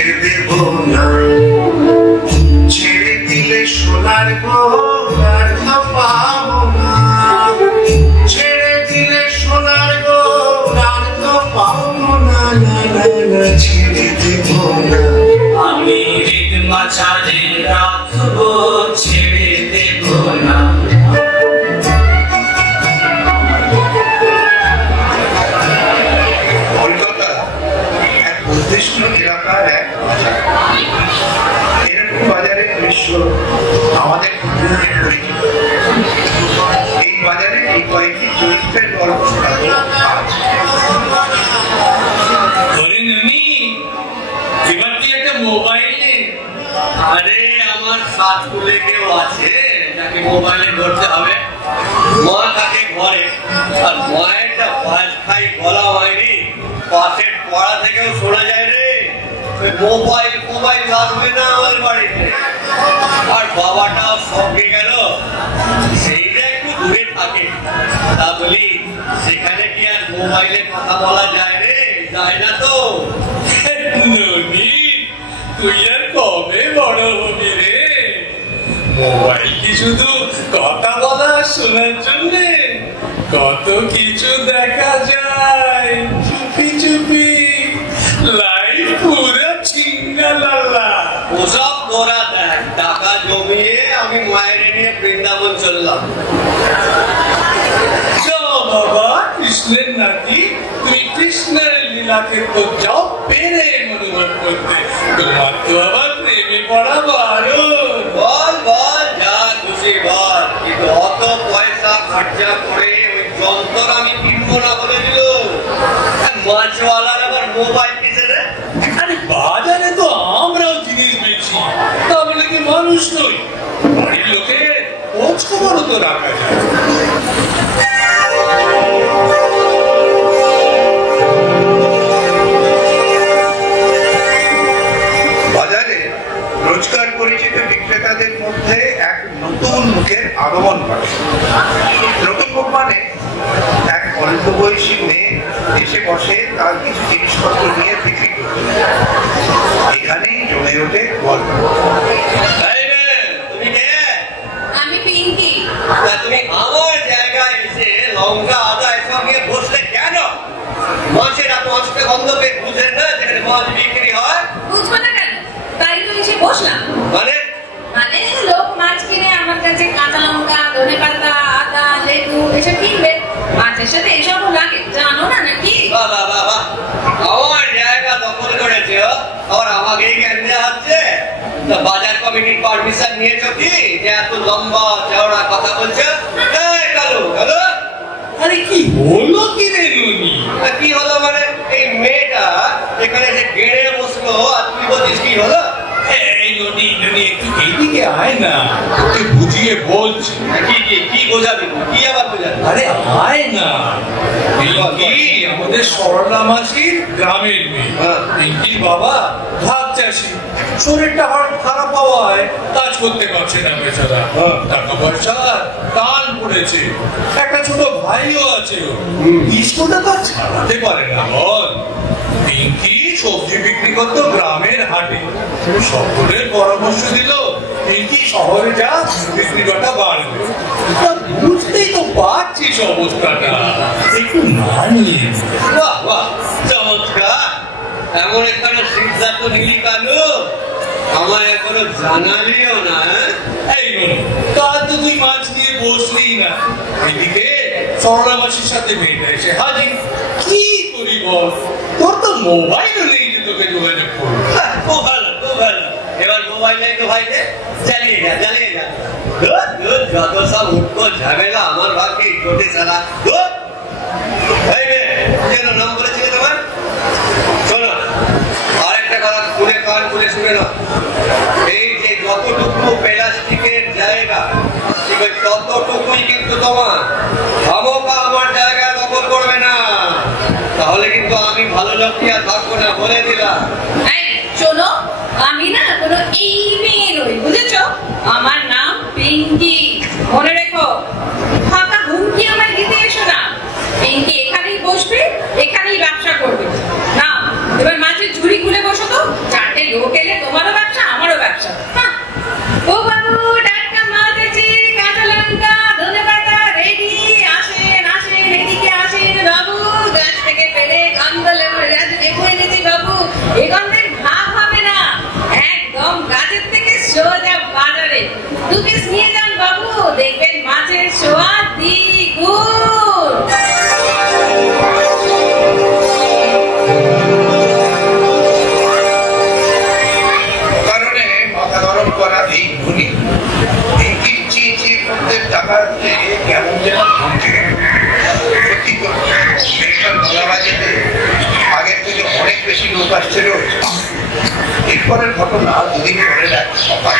ছেড়ে দেব না, ছেড়ে দিলে সোনার গোলার তো পাবো না, ছেড়ে দিলে সোনার গোলার তো পাবো না, ছেড়ে দেব না। আমি ঋণ মাঝারে রাখবো, ছেড়ে দেব না। কলকাতা এক উদ্দিষ্ট এলাকার এক বাজার। এরকম বাজারের দৃশ্য আমাদের পরিচিত। এই বাজারে এই কয়েকটি চরিত্রের গল্প আছে। এবার কি একটা মোবাইলে, আরে আমার সাত কুলে কেউ আছে যাকে মোবাইলে ধরতে হবে? মা থাকে ঘরে, আর মায়েরটা ভাজ খাই বলা হয়নি, পাশের পড়া থেকেও শোনা যায় রে মোবাইল মোবাইল লাগবে না আমার বাড়িতে। আর বাবাটাও সঙ্গে গেল, সেইটা একটু দূরে থাকে। তা বলি সেখানে কি আর মোবাইলে কথা বলা যায় রে? যায় না তো। তুই আর কবে বড় হবি রে? মোবাইল কি শুধু কথা বলা শোনার জন্য? কত কিছু দেখা যায় চুপি চুপি, লাইফ পুরো ছিঙ্গালালা। ওসব তোরা দেখ, টাকা জমিয়ে আমি মায়ের নিয়ে বৃন্দাবন চললাম। বাবা কৃষ্ণের নাতি, তুমি কৃষ্ণের লীলাকে তো যাও পেরে অনুভব করতে, তোমার তো আবার প্রেমে পড়া বারণ। বল বল, যা খুশি বল, কিন্তু অত পয়সা খরচা করে ওই যন্ত্র আমি কিনবো না বলেছিল। মাছওয়ালার আবার মোবাইল কিসে রে? আরে বাজারে তো আমরাও জিনিস বেচি, তা বলে কি মানুষ নই? বাড়ির লোকের খোঁজ খবরও তো রাখা যায়। বাজারে রোজগার পরিচিত বিক্রেতাদের মধ্যে এক নতুন মুখের আগমন ঘটে। নতুন মুখ মানে এক অল্প বয়সী মেয়ে এসে বসে তার কিছু জিনিসপত্র নিয়ে বিক্রি করতে। এখানেই জমে ওঠে গল্প। তুমি কে? আমি পিঙ্কি। তুমি আমার জায়গায় এসে লঙ্কা আদা এসব নিয়ে বসলে কেন? মাছের এত আসতে গন্ধ পেয়ে বুঝেন না যেখানে মাছ বিক্রি হয়? বুঝবো না কেন, তাই তো এসে বসলাম। মানে মানে লোক মাছ কিনে আমার কাছে কাঁচা লঙ্কা, ধনেপাতা, আদা, লেবু এসব কিনবে। মাছের সাথে এসবও লাগে, জানো না নাকি? বাবা বাবা, আমার জায়গা দখল করেছে, আবার আমাকেই জ্ঞান দেওয়া হচ্ছে। বাজার কমিটির পারমিশন নিয়েছো কি যে এত লম্বা চওড়া কথা বলছো? কালো কালো, আরে কি হলো কি রে নুনি? কি হলো মানে এই মেয়েটা এখানে এসে গেড়ে বসলো আর তুই বলছিস কি হলো? এই ননি ননি একটু এইদিকে আয় না, তোকে বুঝিয়ে বলছি। কি কি কি বোঝাবি? কি আবার বোঝাবি? আরে আয় না। কি আমাদের সরলা মাসির গ্রামের মেয়ে, পিঙ্কির বাবা ভাত চাষি, শরীরটা খারাপ হওয়ায় কাজ করতে পারছে না বেচারা, টাকা পয়সা টান পড়েছে। একটা ছোট ভাইও আছে, ইষ্টটা তো ছাড়াতে পারে না। বল, পিঙ্কি সবজি বিক্রি করতো গ্রামের হাটে, সকলের পরামর্শ দিল পিঙ্কি শহরে যা, বিক্রিটা বাড়বে। বুঝতেই তো পারছিস অবস্থাটা, একটু মানিয়ে। বাহ বাহ, চমৎকার। এমন একটা সিদ্ধান্ত নিলি কালু, আমার এখনো জানালিও না। এই বল, কাল তো তুই মাছ নিয়ে বসলি না, এদিকে সরলা মাসির সাথে মেয়েটা এসে হাজির। কি করি বল, তোর তো মোবাইলও নেই যে তোকে যোগাযোগ করবো। খুব ভালো খুব ভালো, এবার মোবাইল নেই তো ভাই চালিয়ে যা চালিয়ে যা। যত সব উৎকট ঝামেলা আমার ভাগ্যে ছোটে চালা। নাম বলেছিলে তোমার? শোনো, আরেকটা কথা খুলে কান খুলে শুনে নাও। এই যে যতটুকু প্লাস্টিকের জায়গা, ঠিক আছে, ততটুকুই কিন্তু তোমার। খামোখা আমার জায়গা দখল করবে না, তাহলে কিন্তু আমি ভালো লোক নিয়ে থাকবো না, বলে দিলাম। শোনো, আমি না কোনো এই মেয়ে নই, বুঝেছো? আমার নাম পিঙ্কি, মনে রেখো। ফাঁকা হুমকি আমায় দিতে এসো না। পিঙ্কি এখানেই বসবে, এখানেই ব্যবসা করবে। না, এবার মাছের ঝুড়ি খুলে বসো তো, চারটে গন্ধ লেবুর গাছ দেখে এনেছি বাবু। এই গন্ধের ভাব হবে না, একদম গাছের থেকে সোজা বাজারে। 2 পিস নিয়ে যান বাবু, দেখবেন মাছের স্বাদ দ্বিগুণ। কারণে মাথা গরম করা এই ধনী করতে টাকা কেমন যেন ধমকে গেল। সত্যি তো মেয়েটার গলাবাজিতে আগের থেকে অনেক বেশি লোক আসছে রোজ। এরপরের ঘটনা 2 দিন পরের এক সকাল।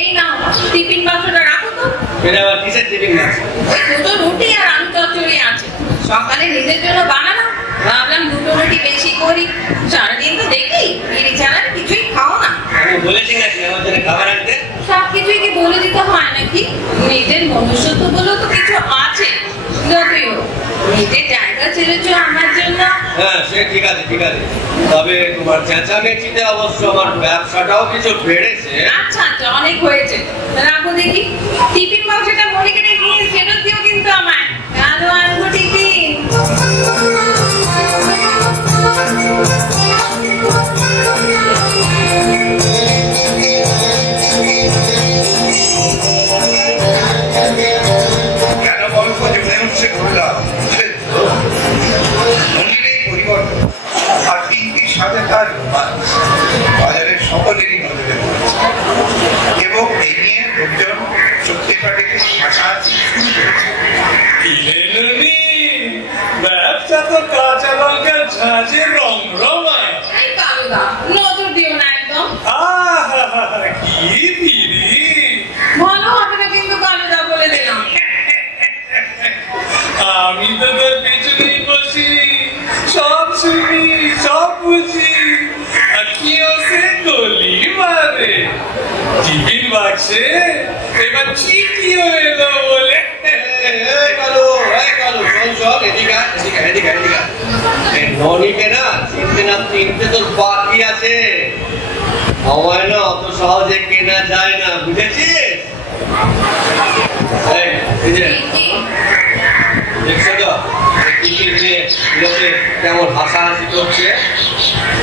এই নাও টিফিন বাক্সটা রাখো তো। এটা আবার কিসের টিফিন বাক্স? ওই 2টো রুটি আর আলু চচ্চড়ি আছে, সকালে নিজের জন্য বানানো। ভাবলাম 2টো রুটি বেশি করি, সারাদিন তো দেখি বিড়ি ছাড়া কিছুই খাও না। আমি বলেছি নাকি আমার জন্য খাবার আনতে? সবকিছুই কি বলে দিতে হয় নাকি? নিজের মনুষ্যত্ব বলে তো কিছু আছে। যদিও নিজের জায়গা ছেড়েছো আমার জন্য। হ্যাঁ সে ঠিক আছে ঠিক আছে, তবে তোমার চেঁচামেচিতে অবশ্য আমার ব্যবসাটাও কিছু বেড়েছে। আচ্ছা আচ্ছা, অনেক হয়েছে, রাখো দেখি। টিফিন বাক্সটা মনে করে নিয়ে ফেরত দিও কিন্তু আমায়। কালো আনবো টিফিন। কেন গল্প জমে উঠছে ঘটলাম মনিরের পরিবর্তন আর টিভির সাথে তার বাজারের সকলেরই নজরে পড়েছে এবং এই নিয়ে লোকজন চোখে কাটিতে হাসাহাসি শুরু করেছে। ব্যবসা তো কাঁচা লঙ্কার ঝাঁঝের রং রমায়। এই কালুদা, নজর দিও না একদম। কি দিদি, ভালো হবে না কিন্তু কালুদা, বলে দিলাম। আমি তো তোর পেছনেই বসি, সব শুনি সব বুঝি, আঁকিও সে গলি মারে। টিফিন বাক্সে এবার চিঠিও এলো বলে। ননিকে না চিনতে তোর বাকি আছে। আমায় না অত সহজে কেনা যায় না, বুঝেছিস? দেখছো তো লোকে কেমন হাসাহাসি করছে।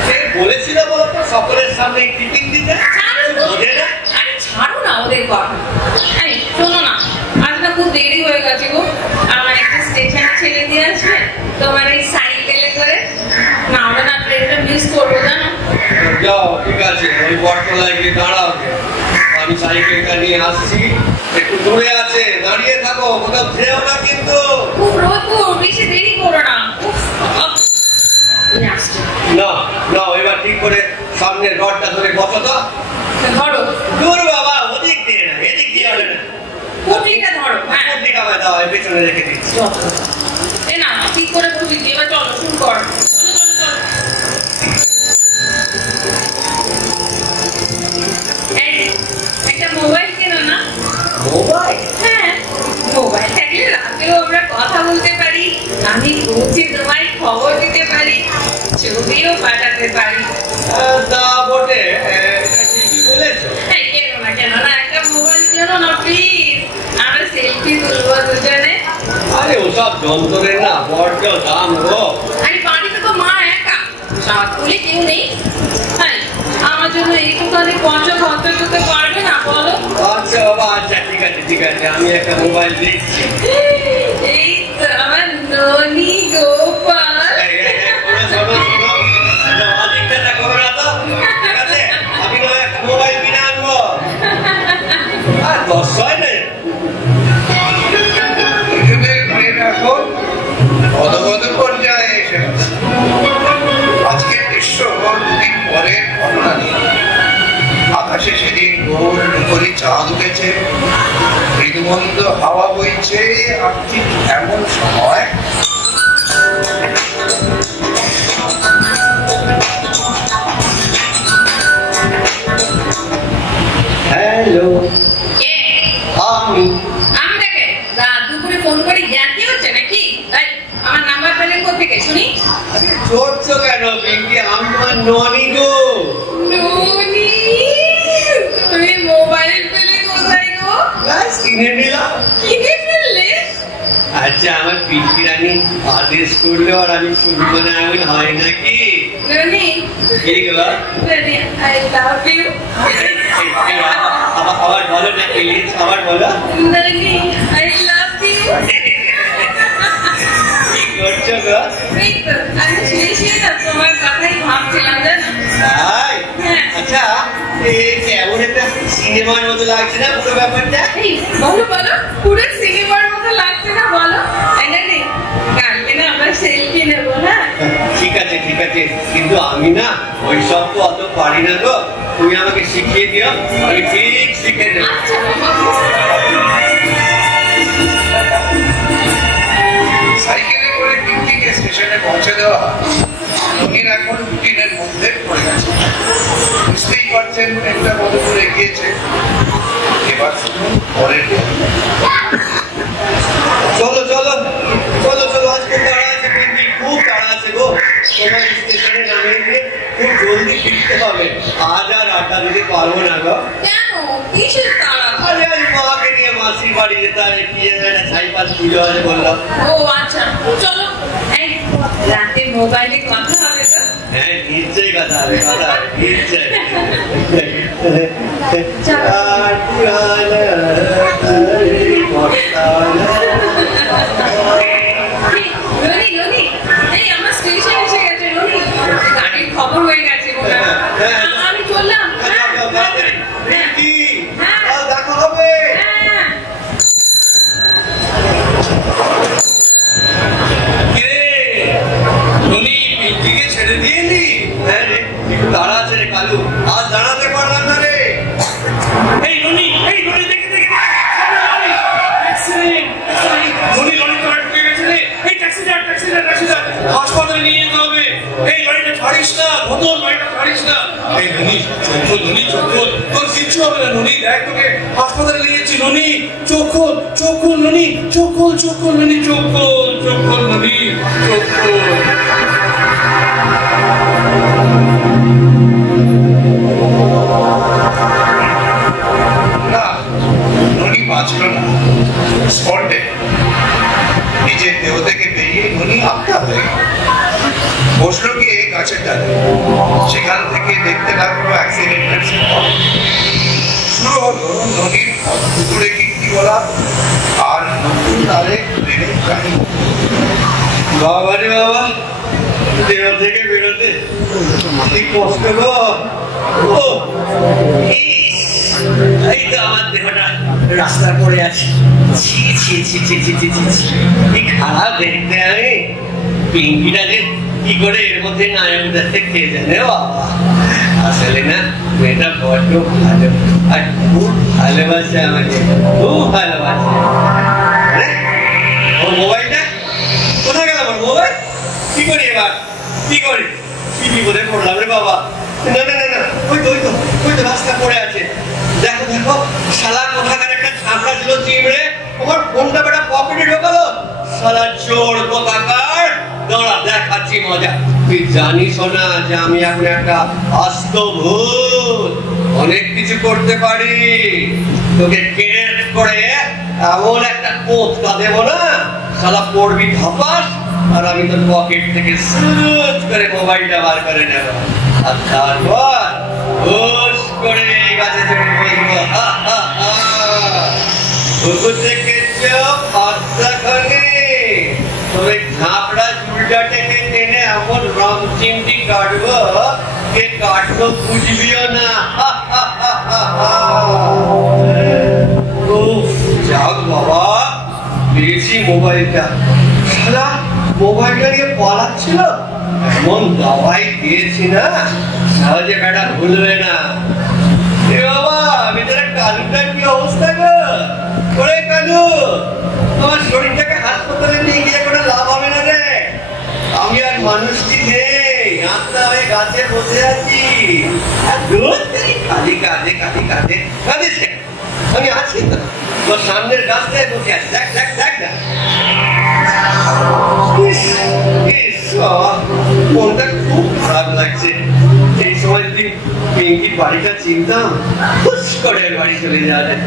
সে বলেছিল বলতো সকলের সামনে টিফিন দিতে। আরে ছাড়ো না ওদের কথা। এই শোনো না, আজ না খুব দেরি হয়ে গেছে গো। আমার একটা স্টেশনে ছেড়ে দিয়ে আসবে তোমার এই সাইকেলে করে। না ওটা না ট্রেনটা মিস করবো, জানো। যাও ঠিক আছে, ওই বটতলায় গিয়ে দাঁড়াও, আমি সাইকেলটা নিয়ে আসছি। একটু দূরে আছে, দাঁড়িয়ে থাকো, কোথাও যেও না কিন্তু। খুব রোদ, বেশি দেরি করো না। না না, এবার ঠিক করে সামনের রডটা ধরে বসো তো। ধরো। দূর বাবা, ওদিক দিয়ে না, এদিক দিয়ে হবে না। পুটলিটা ধরো। হ্যাঁ পুটলিটা আমায় দাও, পেছনে রেখে দিচ্ছি। এ না ঠিক করে বসেছি, এবার চলো শুরু কর। একটা মোবাইল কেনো না। মোবাইল? হ্যাঁ, মোবাইল থাকলে রাতেও আমরা কথা বলতে পারি, আমি পৌঁছে তোমায় খবর দিতে পারি, ছবিও পাঠাতে পারি। তা বটে, ঠিকই বলেছো। কেন না একটা মোবাইল কেনো না প্লিজ, আমরা সেলফি তুলবো দুজনে। আরে ওসব যন্ত্রের না বড্ড দাম গো। আরে বাড়িতে তো মা একা, সাত তুলে কেউ নেই। হ্যাঁ, আমার জন্য একটুখানি পয়সা খরচা করতে পারবে না বলো? আচ্ছা বাবা, আচ্ছা ঠিক আছে ঠিক আছে, আমি একটা মোবাইল দিচ্ছি। এই তো আমার ননি গোপাল। আমি একটা মোবাইল কিনে আনবো। আর 10 হয় না। এখন অধগত পর্যায়ে এসে আজকের দৃশ্য 2 দিন পরে ঘটনা নিয়ে। আকাশে সেদিন গোল করে চাঁদ উঠেছে, মৃদুমন্দ হাওয়া বইছে, আর ঠিক এমন সময় হ্যালো, আমি দেখে দুপুরে ফোন করে জ্ঞান কি হচ্ছে নাকি? আমার নাম্বার পেলেন কোথেকে শুনি? চড়ছো কেন পিঙ্কি? আমি তোমার ননি গো। ননি, তুমি মোবাইল পেলে কোথায় গো? কিনে নিলাম। কিনে ফেললে? আর আচ্ছা আমার পিসি রানী আদেশ করলো আর আমি শুনবো না এমন হয় নাকি? রনি এইগুলো রনি আই লাভ ইউ আবার বলো না প্লিজ, আবার বলো। রনি আই লাভ ইউ কি করছো গো? এই তো আমি শুয়ে না তোমার কথাই ভাবছিলাম জানো। তাই? আচ্ছা কেমন একটা সিনেমার মতো লাগছে না পুরো ব্যাপারটা? এই বলো বলো পুরো সিনেমার মতো লাগছে না বলো? রনি কালকে না আমরা সেলফি নেব না? ঠিক আছে ঠিক আছে, কিন্তু আমি না ওই সব তো অত পারি না গো, তুমি আমাকে শিখিয়ে দিও, আমি ঠিক শিখে দেবো। আচ্ছা সাইকেলে করে পিঙ্কিকে স্টেশনে পৌঁছে দেওয়া রনির এখন রুটিনের মধ্যে পড়ে গেছে। বুঝতেই পারছেন একটা বড় করে গিয়েছে। এবার শুনুন পরের চলো চলো চলো চলো, আজকে তাড়া আছে পিঙ্কি, খুব তাড়া আছে গো, তোমার স্টেশনে নামিয়ে দিয়ে খুব জলদি ফিরতে হবে, আজ আর আড্ডা দিতে পারবো না গো। কেন কিসের তাড়া? আরে আজ মাকে নিয়ে মাসির বাড়ি যেতে হবে, কি যেন একটা ছাইপাশ পুজো আছে বললাম। ও আচ্ছা চলো এই রাতে মোবাইলে কথা হবে তো? হ্যাঁ নিশ্চয়ই কথা হবে, কথা হবে নিশ্চয়ই। রনি রনি এই আমার স্টেশন এসে গেছে রনি, গাড়ির খবর হয়ে গেছে মনে হয়। আমি চললাম। দেখা হবে। হ্যাঁ রনি পিঙ্কিকে ছেড়ে দিয়ে এলি? হ্যাঁ রে, একটু তাড়া আছে রে কালু, আজ দাঁড়াতে পারলাম না রে। এই রনি দেখে দেখে অ্যাক্সিডেন্ট রনি লরিটা ঢুকে গেছে রে। এই ট্যাক্সি যা হাসপাতালে নিয়ে যেতে হবে। এই লরিটা ছাড়িস না ভদর, লরিটা ছাড়িস না। এই রনি চোখ খোল, তোর কিচ্ছু হবে না রনি, দেখ তোকে হাসপাতালে নিয়ে যাচ্ছি রনি, চোখ খোল রনি, চোখ খোল রনি, চোখ খোল রনি, চোখ খোল। না রনি বাঁচল না। স্পটে নিজের দেহ থেকে বেরিয়ে রনি আত্মা হয়ে গেল। বসলো গিয়ে গাছের ডালে, সেখান থেকে দেখতে লাগলো অ্যাক্সিডেন্টের স্পট। শুরু হলো নদীর পুকুরে কীর্তি বলা আর নতুন তালে প্রেমের কাহিনী। বাবা রে বাবা, দেহ থেকে বেরোতে কি কষ্ট গো। ও ইস, এই তো আমার দেহটা রাস্তায় পড়ে আছে, ছি ছি ছি ছি ছি ছি ছি ছি, কি খারাপ দেখতে আমি। পিঙ্কিটা যে কি করে এর মধ্যে নায়ক দেখতে কে জানে বাবা। আসলে না মেয়েটা বড্ড ভালো আর খুব ভালোবাসে আমাকে, খুব ভালোবাসে। ওর মোবাইলটা কোথায় গেল? আমার মোবাইল কি করি এবার, কি করি, কি বিপদে পড়লাম রে বাবা। না না না না, ওই তো রাস্তা পড়ে আছে। দেখো দেখো, শালা কোথাকার একটা ছাপড়া ছিল চিমড়ে, আমার ফোনটা বেটা পকেটে ঢোকালো। শালা চোর কোথাকার, দাঁড়া দেখাচ্ছি মজা। তুই জানিস না যে আমি এখন একটা আস্ত ভূত, অনেক কিছু করতে পারি। তোকে কেট করে এমন একটা কোঁচকা দেবো না, শালা পড়বি ধপাস, আর আমি তোর পকেট থেকে সুচ করে মোবাইলটা বার করে নেব, আর তারপর হুশ করে গাছে চড়ে বলবো, হা হা হা, কুকুর দেখেছো পাত্তাখানে, তবে ঝাঁপড়া চুলটা টেনে টেনে এমন রং চিমটি কাটবো, কে কাটবো বুঝবিও না। যাক বাবা, পেয়েছি মোবাইলটা। শালা মোবাইলটা নিয়ে পালাচ্ছিল, এমন দাওয়াই দিয়েছি না সহজে বেটা ভুলবে না। এ বাবা, ভিতরে কালুটার কি অবস্থা গো? ওরে কালু, আমার শরীরটাকে হাসপাতালে নিয়ে গিয়ে কোনো লাভ হবে না রে। আমি আর মানুষটি নেই, আত্মা হয়ে গাছে বসে আছি। কাঁদে কাঁদে কাঁদে কাঁদে কাঁদেছে, আমি আছি তো, তোর সামনের গাছটায় বসে আছি, দেখ দেখ দেখ দেখ। মনটা খুব খারাপ লাগছে। এই সময় যদি পিঙ্কির বাড়িটা চিনতাম হুস করে বাড়ি চলে যাওয়া যেত।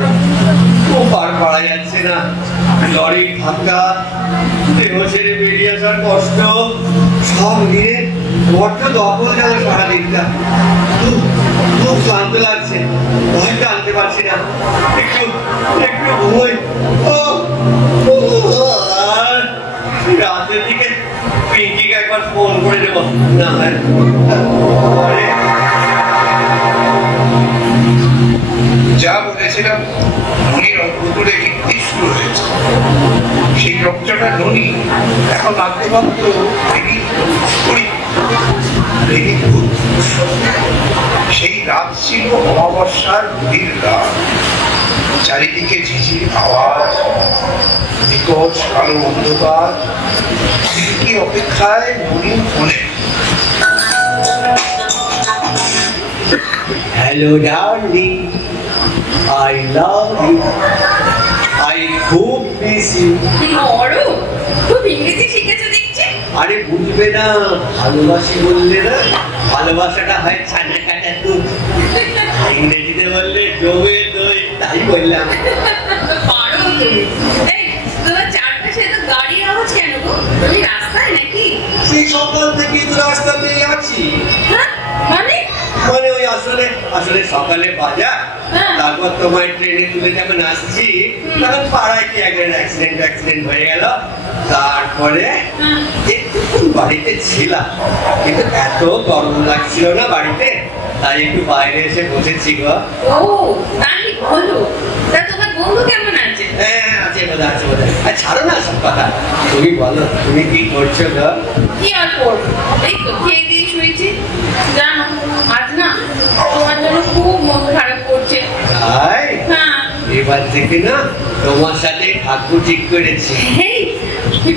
ও পার পাড়া যাচ্ছে না, লরির ধাক্কা, দেহ ছেড়ে বেরিয়ে আসার কষ্ট, সব নিয়ে বড্ড দখল গেল সারাদিনটা। খুব ক্লান্ত লাগছে, ভয়টা আনতে পারছি না, একটু একটু ঘুমোই। রাতের দিকে পিঙ্কিকে একবার ফোন করে দেবো না হয়। যা বলেছিলাম, ননির অদ্ভুত কীর্তি শুরু হয়েছে। সেই রক্তটা ননি এখন আত্মভক্ত সেই রাত ছিল অমাবস্যার গভীর রাত। চারিদিকে ঝিঝির আওয়াজ, নিকট কালো অন্ধকার, কি অপেক্ষায় ননির ফোনে। Hello darling, I love you. I খুব মিস ইউ। খুব ইংরেজি শিখেছো দেখছি। আরে বুঝবে না, ভালোবাসি বললে না, ভালোবাসাটা হয় ছানা কাটা দুধ, ইংরেজিতে বললে জমে দই, তাই বললাম। পারো তুমি। তোমার চারপাশে এত গাড়ির আওয়াজ কেন গো? তুমি রাস্তায় নাকি? সেই সকাল থেকেই তো রাস্তাতেই আছি। মানে মানে ওই আসলে সকালে বাজার, তারপর তোমার ট্রেনে তুলে যখন আসছি তখন পাড়ায় কি একজন অ্যাক্সিডেন্ট হয়ে গেল। তারপরে একটুক্ষণ বাড়িতে ছিলাম, কিন্তু এত গরম লাগছিল না বাড়িতে, তাই একটু বাইরে এসে বসেছি গো। ও তাই বলো। তা তোমার বন্ধু কেমন আছে? হ্যাঁ আছে বোধহয়, আছে বোধহয়। আর ছাড়ো না সব কথা, তুমি বলো তুমি কি করছো গো? কি আর করবো, এই তো খেয়ে দিয়ে শুয়েছি। জানো আজ না তোমার জন্য খুব মন খারাপ করছে। তাই? হ্যাঁ, এবার থেকে না তোমার সাথে থাকবো ঠিক করেছি। এই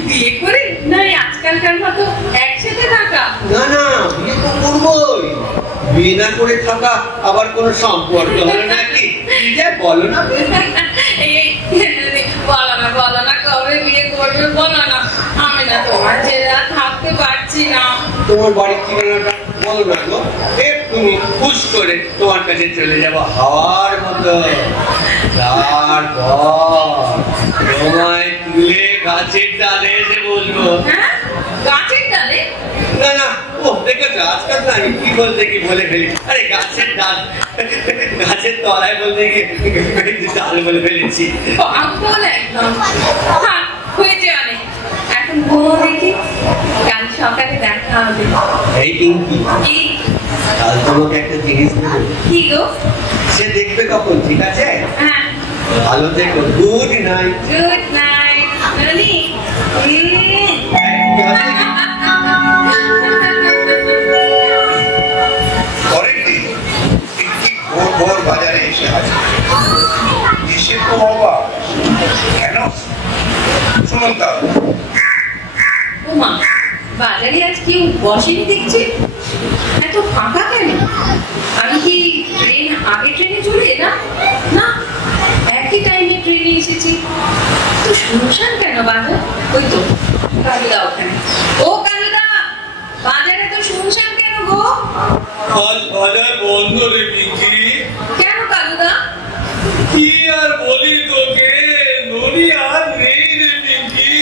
বিয়ে করে না আজকালকার মতো একসাথে থাকা? না না, বিয়ে তো করবোই। বিয়ে না করে থাকা আবার কোনো সম্পর্ক হলো নাকি? বলো না। বলো না কবে বিয়ে করবে বলো না। আমি না তোমার ছেড়ে থাকতে পারছি না। তোমার বাড়ির ঠিকানাটা বলো না গো, এক্ষুনি খুশ করে তোমার কাছে চলে যাবো হাওয়ার মতো। তারপর তোমায় তুলে গাছের ডালে এসে বলবো। হ্যাঁ, গাছের ডালে? না না, ও দেখেছো আজকাল না আমি কি বলতে কি বলে ফেলি। আরে গাছের ডাল, গাছের তলায় বলতে গিয়ে ডাল বলে ফেলেছি। পাগল একদম। হ্যাঁ, হয়েছে অনেক। এখন ঘুমো দেখি, কাল সকালে দেখা হবে। এই পিঙ্কি, কি? কাল তোমাকে একটা জিনিস দেবো। কি গো? সে দেখবে কখন, ঠিক আছে? হ্যাঁ, ভালো থেকো, গুড নাইট। গুড নাইট ননি। পরের দিন পিঙ্কি ভোর বাজারে এসে হাজির। এসে তো অবাক, কেন? শুনুন তা। ওমা, বাজারে আজ কেউ বসেনি দেখছি। এত ফাঁকা কেন? আমি কি আগে ট্রেনে চলে এলাম? না, একই টাইমে ট্রেনে এসেছি। তো শুনশান কেন বাজার? ওই তো কালুদা ওখানে। ও কালুদা, বাজারে তো শুনশান কেন গো? আজ বাজার বন্ধ রে পিঙ্কি। কেন কালুদা? কি আর বলি তোকে, ননি আর নেই রে পিঙ্কি।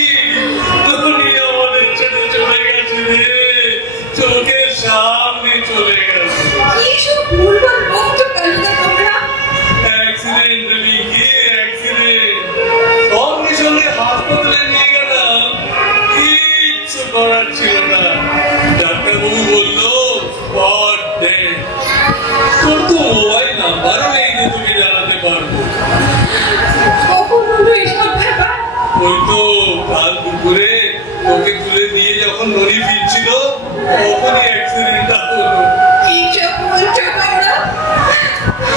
ননি আমাদের ছেড়ে চলে গেছে রে, চোখের সামনে চলে গেছে। কি সব ভুলভাল বকছো কালুদা তোমরা? অ্যাক্সিডেন্ট রে পিঙ্কি, অ্যাক্সিডেন্ট। সঙ্গে সঙ্গে হাসপাতালে নিয়ে গেলাম, কিচ্ছু করার ছিল না। ডাক্তারবাবু বললো স্পট ডেড। তোর তো মোবাইল নাম্বারও নেই যে তোকে জানাতে পারবো। কখন হলো এসব ব্যাপার? ওই তো কাল দুপুরে তোকে তুলে দিয়ে যখন ননি ফিরছিল তখনই অ্যাক্সিডেন্টটা হলো। কি সব বলছো তোমরা?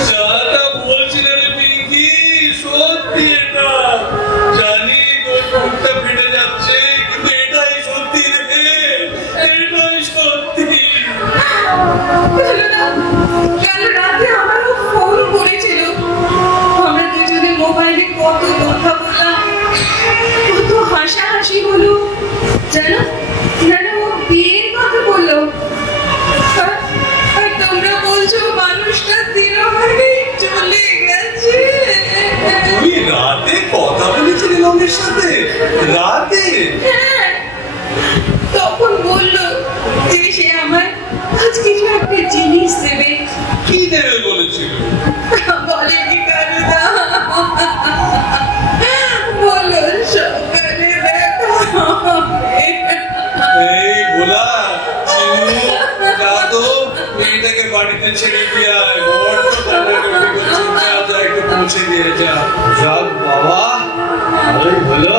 যাটা বলছিলে রে পিঙ্কি, সত্যি এটা। জানি তোর মুখটা ফেটে যাচ্ছে, কিন্তু এটাই সত্যি রে, এটাই সত্যি। কাল রাতে আমারও ফোন করেছিল। আমরা দুজনে মোবাইলে কত কথা বললাম, কত হাসাহাসি হলো। জানো ও বিয়ের কথা বললো। আর তোমরা বলছো মানুষটা নন্দির সাথে রাতে? হ্যাঁ, তখন বললো যে সে আমার আজ কিছু একটা জিনিস দেবে। কি দেবে বলেছিল? বলেনি কানুদা, বলো সকালে দেখা হবে। এই ভোলা, চিনু, যা তো মেয়েটাকে বাড়িতে ছেড়ে দিয়ে আয়। বড্ড কান্নাকাটি করছে, যা একটু পৌঁছে দিয়ে যা। যাক বাবা, ভালোই হলো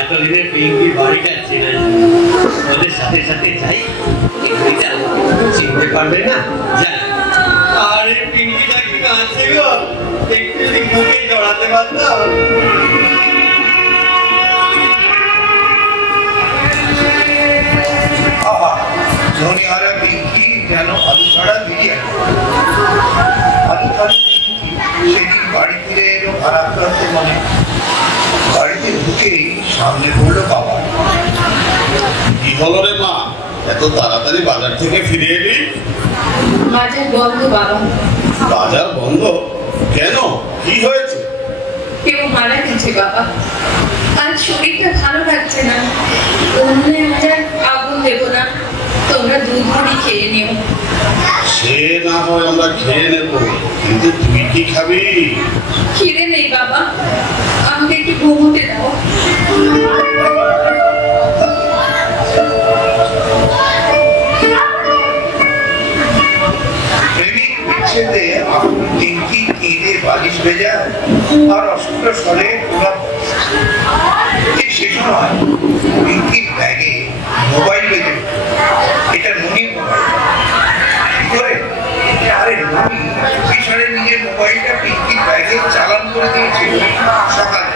এতদিনে পিঙ্কি বাড়ি যাচ্ছে না, ওদের সাথে সাথে যাই, চিনতে পারবে না। আরে পিঙ্কিটা কি কাঁদছে গো, একটু যদি মুখে জড়াতে পারতাম। ধনিহারা পিঙ্কি যেন আলু ছাড়া বিরিয়ানি। আলু ছাড়া সেদিন বাড়ি ফিরে এলো ভারাক্রান্ত মনে। বাড়িতে ঢুকেই সামনে পড়লো বাবা। কি হলো রে মা, এত তাড়াতাড়ি বাজার থেকে ফিরে এলি? বাজার বন্ধ বাবা। বাজার বন্ধ কেন? কি হয়েছে? কেউ মারা গেছে বাবা। আজ শরীরটা ভালো লাগছে না, উনুনে আর আগুন দেবো না, তোমরা দুধ মুড়ি খেয়ে নিও। সে না হয় আমরা খেয়ে নেব, কিন্তু তুই কি খাবি? খিদে নেই বাবা, আমাকে একটু ঘুমোতে দাও। প্রেমিক বিচ্ছেদে আকুল পিঙ্কি কেঁদে বালিশ ভেজা আর অসুস্থ স্বরে ওরা। ঠিক সে সময় পিঙ্কির ব্যাগে মোবাইল বেজে উঠল। এটা ননির মোবাইল। কি করে? আরে ননি বিশালে নিজের মোবাইলটা পিঙ্কির ব্যাগে চালান করে দিয়েছিল সকালে।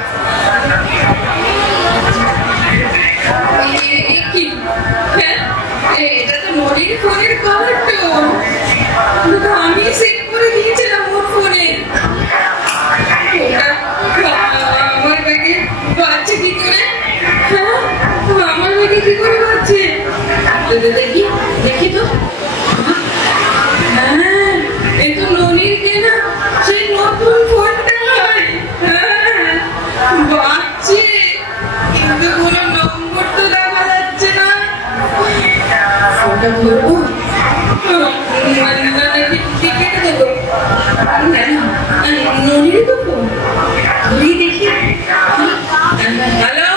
কি? হ্যাঁ, এটা তো ননির ফোনের কভার টোন। আমি সেট করে দিয়েছিলাম ওর ফোনে। আমার ব্যাগে বাচ্চা কি করে? হ্যাঁ, আমার ব্যাগে কি করে বাচ্চে? দেখি দেখি তো। হ্যাঁ, এ তো ননির কেনা সেই নতুন ফোনটা। হ্যাঁ, বাচ্চে, কিন্তু কোনো নম্বর তো দেখা যাচ্ছে না। ফোনটা ধরবো নাকি টিকেট দেবো? ননির তো ফোন, ধরেই দেখি। হ্যালো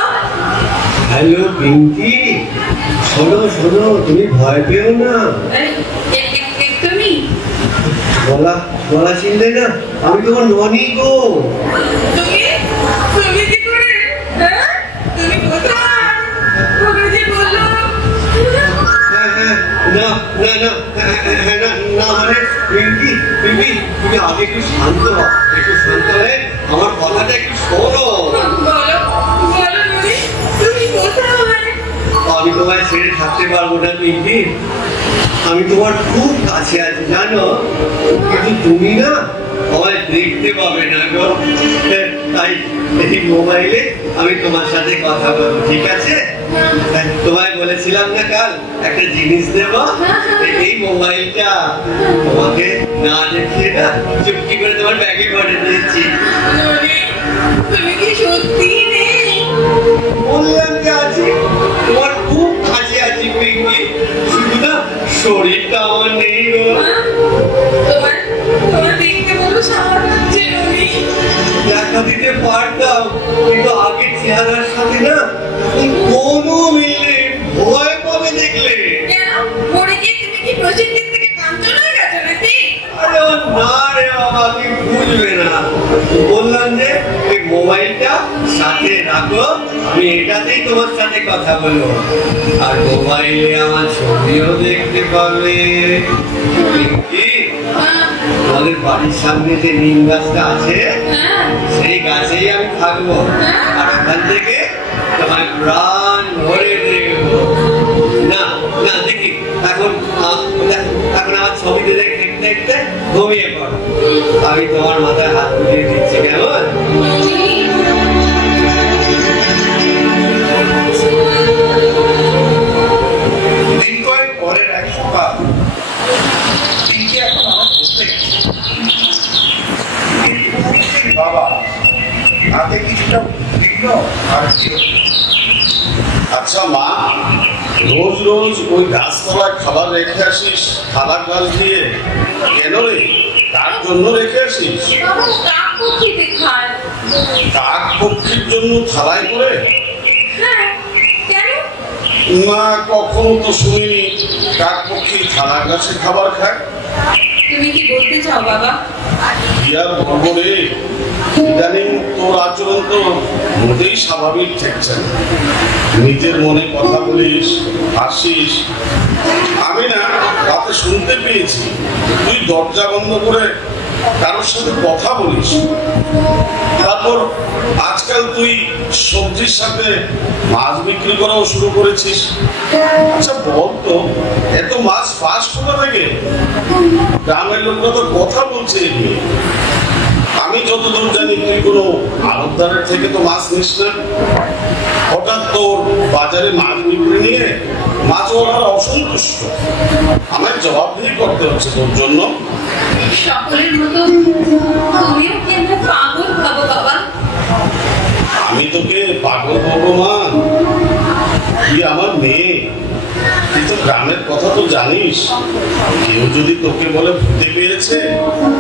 হ্যালো পিঙ্কি, শোনো শোনো, তুমি ভয় পেও না। তুমি বলা চিনলে না? আমি তোমার ননি গো। তুমি তুমি কি করে? হ্যাঁ, তুমি কোথায়? ওরা যে বললো। না না না না না, মানে পিঙ্কি পিঙ্কি, তুমি আগে একটু শান্ত হও, একটু শান্ত হয়ে আমার কথাটা একটু শোনো। বলো বলো ননি, তুমি কোথায়? আমি তোমায় ছেড়ে থাকতে পারবো না পিঙ্কি, আমি তোমার খুব কাছে আছি জানো, কিন্তু তুমি না আমায় দেখতে পাবে না গো। তাই এই মোবাইলে আমি তোমার সাথে কথা বলবো, ঠিক আছে? তোমায় বলেছিলাম না কাল একটা জিনিস দেবো, এই মোবাইলটা তোমাকে না দেখিয়ে না চুপটি করে তোমার ব্যাগে ভরে দিয়েছি। তুমি কি সত্যি নেই? বললাম যে আছি, তোমার খুব কাছে আছি পিঙ্কি, শুধু না শরীরটা আমার নেই গো। তোমার তোমার দেখতে বলো সাহস হচ্ছে ননি। দেখা দিতে পারতাম, কিন্তু আগের চেহারার সাথে না কোনো মিল নেই, ভয় পাবে দেখলে। কেন? মরে গিয়ে তুমি কি প্রসেনজিৎ থেকে কাঞ্চন হয়ে গেছো নাকি? আরে না রে বাবা, তুমি বুঝবে না। বললাম যে এই মোবাইলটা সাথে রাখো, আমি এটাতেই তোমার সাথে কথা বলবো, আর মোবাইলে আমার ছবিও দেখতে পাবে। কি আমাদের বাড়ির সামনে যে নিম গাছটা আছে, সেই গাছেই আমি থাকবো, আর ওখান থেকে তোমার প্রাণ ভরে দেখবো। না না, দেখি এখন আমার ছবিতে দেখতে দেখতে ঘুমিয়ে পড়ো, আমি তোমার মাথায় হাত বুলিয়ে দিচ্ছি, কেমন? দিন কয়েক পরের এক সকাল পিঙ্কি এখন আমার বসে বাবা হাতে কিছুটা উদ্বিগ্ন রোজ রোজ ওই গাছতলায় খাবার রেখে আসিস থালা গাছ দিয়ে? কেন রে, কার জন্য রেখে আসিস? বাবা কাক পক্ষীতে খায়। কাক পক্ষীর জন্য থালায় করে? হ্যাঁ, কেন? না, কখনো তো শুনিনি কাক পক্ষী থালা গাছে খাবার খায়। তুমি কি বলতে চাও বাবা? কি আর বলবো রে, ইদানিং তোর আচরণ তো মোটেই স্বাভাবিক ঠেকছে না। নিজের মনে কথা বলিস, হাসিস। আমি না রাতে শুনতে পেয়েছি তুই দরজা বন্ধ করে কারোর সাথে কথা বলিস। তারপর আজকাল তুই সবজির সাথে মাছ বিক্রি করাও শুরু করেছিস। আচ্ছা বলতো, এত মাছ পাস কোথা থেকে? গ্রামের লোকরা তো কথা বলছে এ নিয়ে। আমি যতদূর জানি তুই কোনো আড়তদারের থেকে তো মাছ নিস না। হঠাৎ তোর বাজারে মাছ বিক্রি নিয়ে মাছওয়ালারা অসন্তুষ্ট। আমায় জবাবদিহি করতে হচ্ছে তোর জন্য। সকলের মতো তুমিও কি আমাকে পাগল ভাবো বাবা? আমি তোকে পাগল ভাবো মা? কি আমার মেয়ে, তুই তো গ্রামের কথা তো জানিস। কেউ যদি তোকে বলে ভূতে পেয়েছে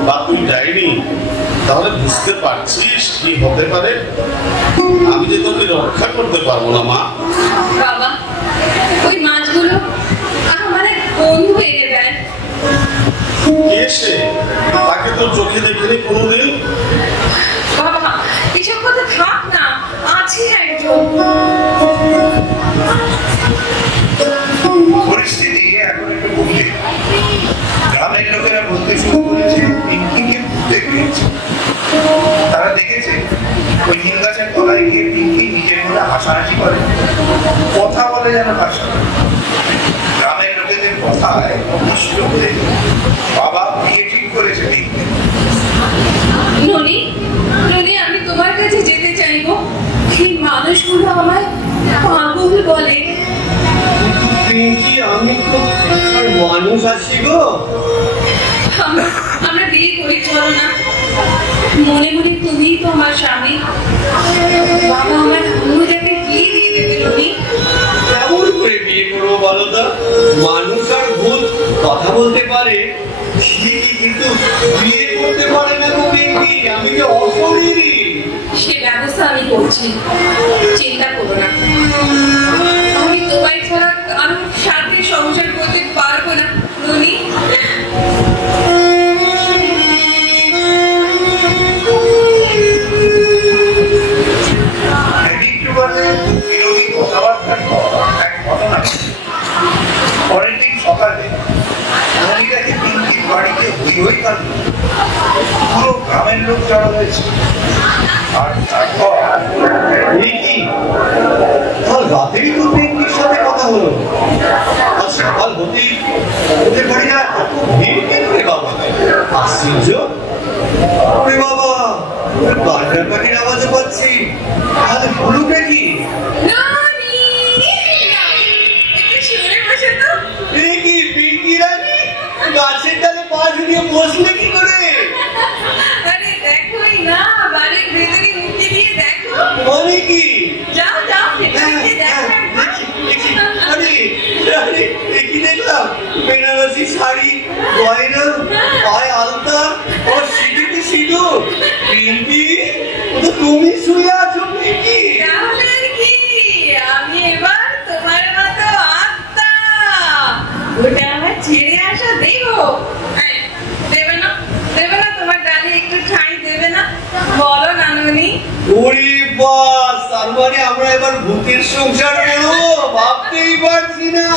বা তুই ডাইনি, তাহলে বুঝতে পারছিস কি হতে পারে। আমি যে তোকে রক্ষা করতে পারবো না মা। বাবা, ওই মাছগুলো আমার এক বন্ধু এনে দেয়। কে সে? তাকে তো চোখে দেখিনি কোনোদিন। বাবা এসব কথা থাক না, আছে একজন। পরিস্থিতি এখন একটু গভীর। গ্রামের লোকেরা বলতে শুরু করেছে পিঙ্কিকে ভূতে পেয়েছে। তারা দেখেছে ওই নিম গাছের তলায় গিয়ে পিঙ্কি নিজের মনে হাসাহাসি করে, কথা বলে যেন তার সাথে। গ্রামের লোকেদের কথায় অবশ্য হয়ে বাবা বিয়ে ঠিক করেছে পিঙ্কি। ননি, ননি, আমি তোমার কাছে যেতে চাইবো। এই মানুষগুলো আমায় পাগল বলে। আমি তো মানুষ আছি গো। আমরা বিয়ে করি, চলো না। মনে মনে তুমিই তো আমার স্বামী। বাবা আমার অনুযাকে বিয়ে দিয়ে দেবে ননি। কেমন করে বিয়ে করবো বলো তো? মানুষ আর ভূত কথা বলতে পারে ঠিকই, কিন্তু বিয়ে করতে পারে না তো পিঙ্কি। আমি যে অশরীরী। সে ব্যবস্থা আমি করছি, চিন্তা করো না। আমি তোমায় ছাড়া কারোর সাথে সংসার করতে পারবো না ননি। বিরোধী কথাবার্তার পর এক ঘটনা। পরের দিন সকালে ননিটাকে পিঙ্কির বাড়িতে হই হই কাঁদল। পুরো গ্রামের লোক জড়ো হয়েছে। আর তারপর পিঙ্কি, কাল রাতেই তো পিঙ্কির সাথে কথা হলো। আজ সকাল হতেই ওদের বাড়ি না এত ভিড় কেন রে বাবা? আশ্চর্য। ওরে বাবা, বাজার পাখির আওয়াজও পাচ্ছি। তাহলে হলুটা কি? ননি, একটু সরে বসো তো। পিঙ্কি, পিঙ্কি রানী গাছের ডালে পা ঝুলিয়ে বসলে কি করে? আরে দেখোই না, বাড়ির ভেতরে উঠে দিয়ে দেখো। মানে কি? যাও যাও, ভেতরে গিয়ে দেখো। আরে আরে, এ কি দেখলাম? বেনারসি শাড়ি, গয়না, পায়ে আলতা, ও সিঁদুরে সিঁদুর। পিঙ্কি, তো তুমি শুয়ে আছো পিঙ্কি? তাহলে আর কি, আমি এবার তোমার মতো আত্মা। ওটা আমার ছেড়ে আসা দেব। দেবে না, দেবে না? তোমার ডালে একটু ঠাঁই দেবে না? বলো নানুনি। ওরে বাস, তার মানে আমরা এবার ভূতের সংসার করবো? ভাবতেই পারছি না।